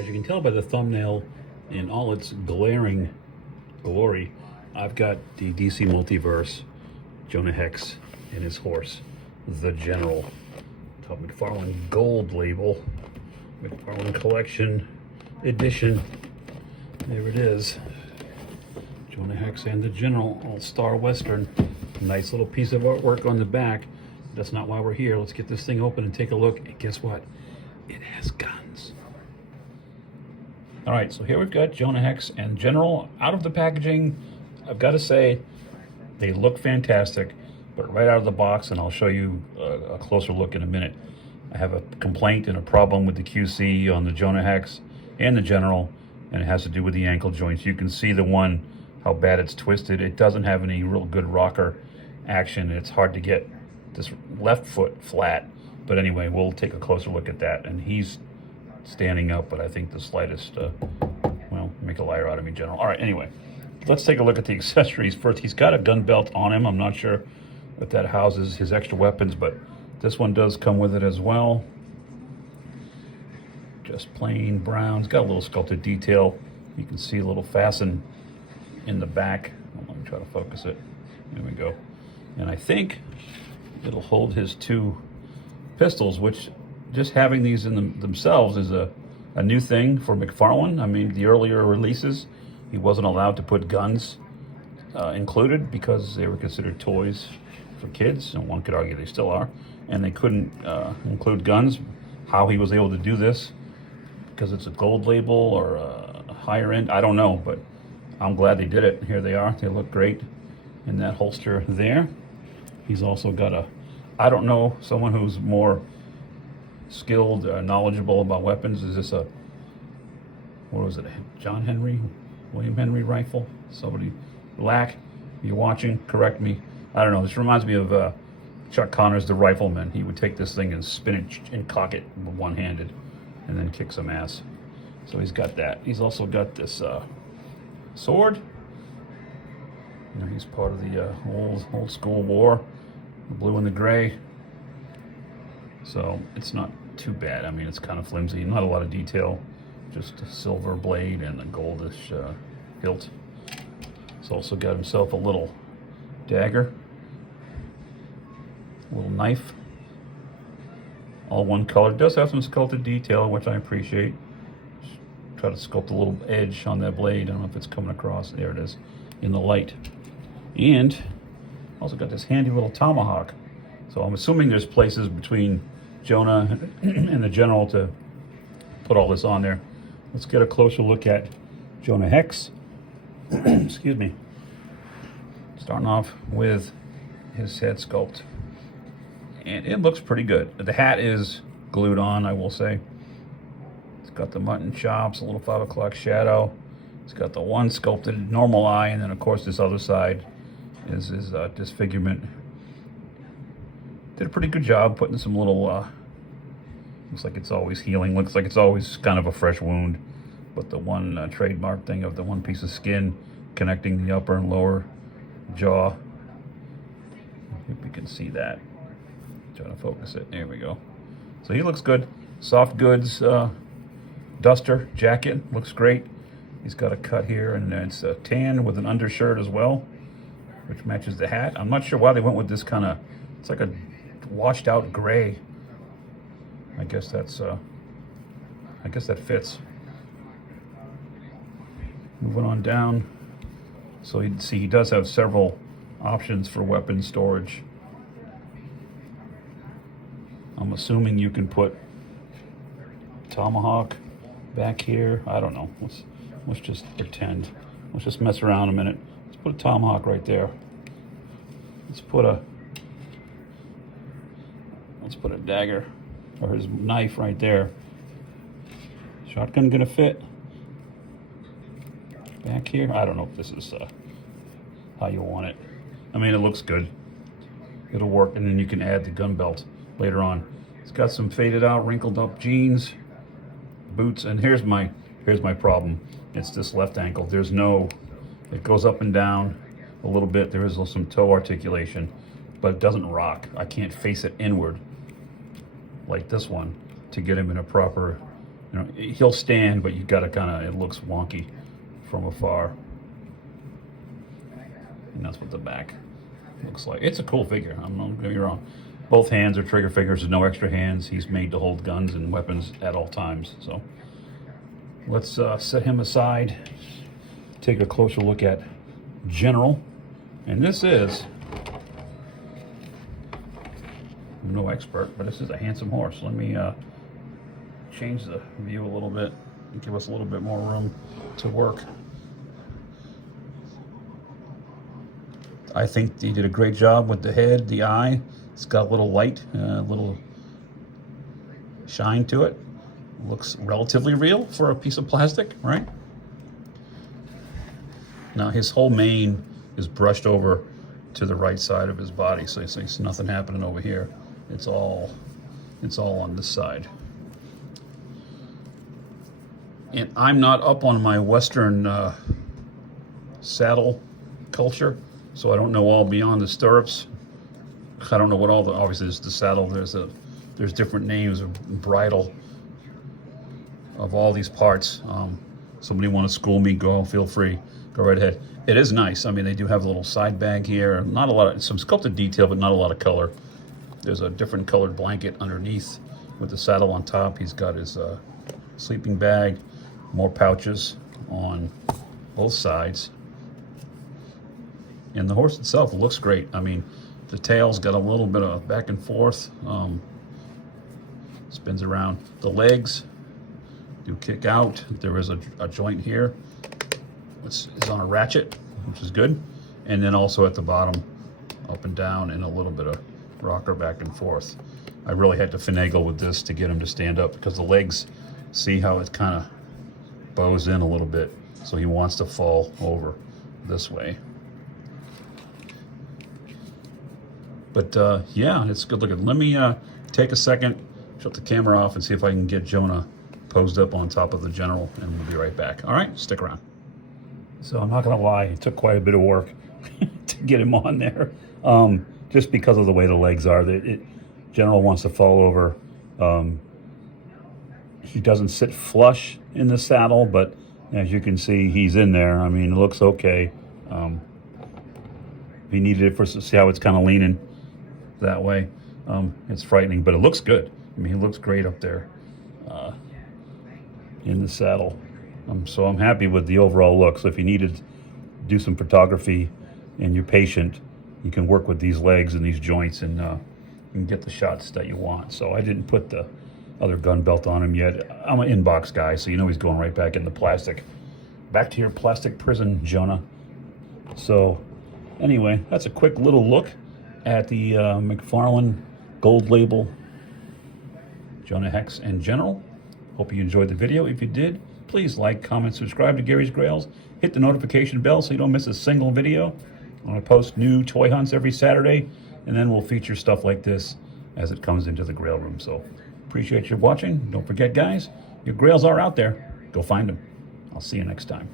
as you can tell by the thumbnail, in all its glaring glory, I've got the DC Multiverse, Jonah Hex, and his horse, the General. Top McFarlane Gold label, McFarlane Collection Edition. There it is. Jonah Hex and the General, all-star Western. Nice little piece of artwork on the back. That's not why we're here. Let's get this thing open and take a look. And guess what? It has guns. All right, so here we've got Jonah Hex and General out of the packaging. I've got to say, they look fantastic, but right out of the box, and I'll show you a closer look in a minute. I have a complaint and a problem with the QC on the Jonah Hex and the General, and it has to do with the ankle joints. You can see the one, how bad it's twisted. It doesn't have any real good rocker action. It's hard to get this left foot flat. But anyway, we'll take a closer look at that. And he's standing up, but I think the slightest, well, make a liar out of me, General. All right, anyway, let's take a look at the accessories first. He's got a gun belt on him. I'm not sure if that houses his extra weapons, but this one does come with it as well. Just plain brown. It's got a little sculpted detail. You can see a little fasten in the back. Let me try to focus it. There we go. And I think it'll hold his two pistols, which just having these in themselves is a new thing for McFarlane. I mean, the earlier releases, he wasn't allowed to put guns included because they were considered toys for kids, and one could argue they still are, and they couldn't include guns. How he was able to do this, because it's a gold label or a higher end, I don't know, but I'm glad they did it. Here they are. They look great in that holster there. He's also got a, I don't know, someone who's more skilled, knowledgeable about weapons. Is this a, what was it, a William Henry rifle? Somebody, Lack, you're watching, correct me. I don't know, this reminds me of Chuck Connors, the rifleman. He would take this thing and spin it and cock it one-handed and then kick some ass. So he's got that. He's also got this sword. You know, he's part of the old school war, the blue and the gray. So it's not too bad. I mean, it's kind of flimsy, not a lot of detail, just a silver blade and a goldish hilt. He's also got himself a little dagger, a little knife, all one color. It does have some sculpted detail, which I appreciate. Just try to sculpt a little edge on that blade. I don't know if it's coming across. There it is in the light. And also got this handy little tomahawk. So I'm assuming there's places between Jonah and the General to put all this on there. Let's get a closer look at Jonah Hex. Excuse me. Starting off with his head sculpt. And it looks pretty good. The hat is glued on, I will say. It's got the mutton chops, a little 5 o'clock shadow. It's got the one sculpted normal eye, and then of course this other side is his disfigurement. Did a pretty good job putting some little, looks like it's always healing, looks like it's always kind of a fresh wound. But the one trademark thing of the one piece of skin connecting the upper and lower jaw. If you can see that. Trying to focus it. There we go. So he looks good. Soft goods duster jacket. Looks great. He's got a cut here, and it's a tan with an undershirt as well, which matches the hat. I'm not sure why they went with this kind of, it's like a washed out gray. I guess that's, I guess that fits. Moving on down. So you can see he does have several options for weapon storage. I'm assuming you can put tomahawk back here. I don't know. Let's just pretend. Let's just mess around a minute. Let's put a tomahawk right there. Let's put a dagger or his knife right there. Shotgun gonna fit back here. I don't know if this is how you want it. I mean, it looks good. It'll work, and then you can add the gun belt later on. It's got some faded out, wrinkled up jeans, boots, and here's my problem. It's this left ankle. There's no, it goes up and down a little bit. There is some toe articulation, but it doesn't rock. I can't face it inward like this one to get him in a proper You know, he'll stand, but you got to kind of, it looks wonky from afar. And that's what the back looks like. It's a cool figure. I'm not gonna get me wrong. Both hands are trigger fingers. There's no extra hands. He's made to hold guns and weapons at all times. So let's set him aside. Take a closer look at General. And this is, I'm no expert, but this is a handsome horse. Let me change the view a little bit and give us a little bit more room to work. I think he did a great job with the head, the eye. It's got a little light, a little shine to it. Looks relatively real for a piece of plastic, right? Now his whole mane is brushed over to the right side of his body, so it's nothing happening over here. It's all on this side. And I'm not up on my Western saddle culture, so I don't know all beyond the stirrups. I don't know what all the, obviously there's the saddle, there's different names of bridle of all these parts. Somebody want to school me, feel free, go right ahead. It is nice. I mean, they do have a little side bag here. Not a lot of, some sculpted detail, but not a lot of color. There's a different colored blanket underneath with the saddle on top. He's got his sleeping bag, more pouches on both sides. And the horse itself looks great. I mean, the tail's got a little bit of back and forth, spins around. The legs do kick out. There is a joint here, which is on a ratchet, which is good. And then also at the bottom, up and down, and a little bit of rocker back and forth. I really had to finagle with this to get him to stand up because the legs, see how it kind of bows in a little bit. So he wants to fall over this way. But yeah, it's good looking. Let me take a second, shut the camera off, and see if I can get Jonah posed up on top of the General, and we'll be right back. All right, stick around. So I'm not gonna lie, it took quite a bit of work to get him on there, just because of the way the legs are. General wants to fall over. He doesn't sit flush in the saddle, but as you can see, he's in there. I mean, it looks okay. He needed it for to see how it's kind of leaning that way. It's frightening, but it looks good. I mean, he looks great up there in the saddle. So I'm happy with the overall look. So if you need to do some photography and you're patient, you can work with these legs and these joints and get the shots that you want. So I didn't put the other gun belt on him yet. I'm an inbox guy, so you know he's going right back in the plastic. Back to your plastic prison, Jonah. So anyway, that's a quick little look at the McFarlane Gold Label Jonah Hex and General. Hope you enjoyed the video. If you did, please like, comment, subscribe to Gary's Grails. Hit the notification bell so you don't miss a single video. I'm going to post new toy hunts every Saturday, and then we'll feature stuff like this as it comes into the Grail Room. So appreciate you watching. Don't forget, guys, your Grails are out there. Go find them. I'll see you next time.